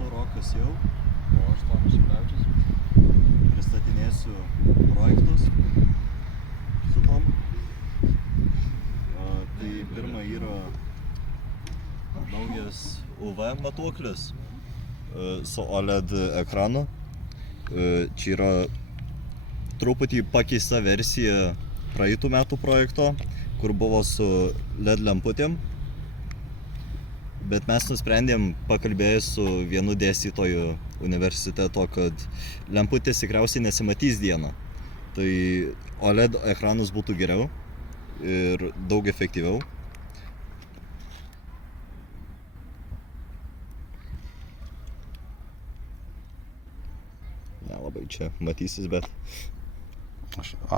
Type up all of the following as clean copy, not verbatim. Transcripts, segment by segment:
Esu Rokas jau. O aš Tomas Šimlevičius. Pristatinėsiu projektus su tom. Tai pirma yra naujas UV matuoklis su OLED ekranu. Čia yra truputį pakeista versija praeitų metų projekto, kur buvo su LED lemputėm. Bet mes nusprendėm, pakalbėjus su vienu dėstytoju universiteto, kad lemputės tikriausiai nesimatys dieną. Tai OLED ekranus būtų geriau ir daug efektyviau. Nelabai čia matysis, bet...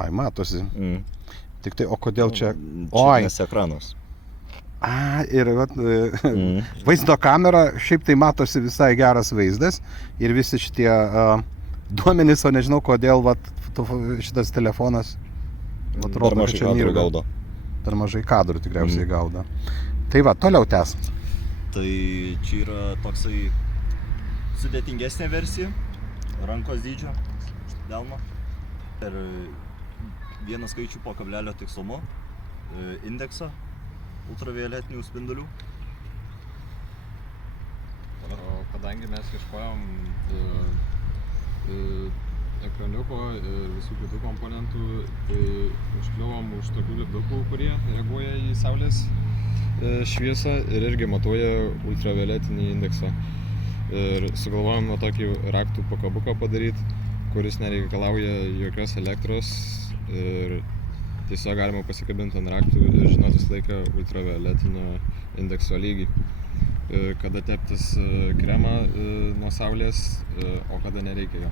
Matosi. Tik tai, o kodėl čia... Nes ekranas. Ir vaizdo kamera, šiaip tai matosi visai geras vaizdas ir visi šitie duomenys, o nežinau kodėl šitas telefonas atrodo, kad čia nėra. Per mažai kadrų tikriausiai gaudo. Tai toliau tęs. Tai čia yra toksai sudėtingesnė versija, rankos dydžio, delno. Ir vieną skaičių po kablelio tikslumu, indeksą ultravioletinių spindulių. Kadangi mes ieškojom ekraniuko ir visų kitų komponentų, tai užkliuvom už tokių lipdukų, kurie reaguoja į saulės šviesą ir irgi matuoja ultravioletinį indeksą. Ir sugalvojom tokį raktų pakabuką padaryti, kuris nereikalauja jokios elektros ir tiesiog galima pasikabinti ant raktų ir žinoti visą laiką ultravioletinio indekso lygį. Kada teptis kremą nuo saulės, o kada nereikia jo.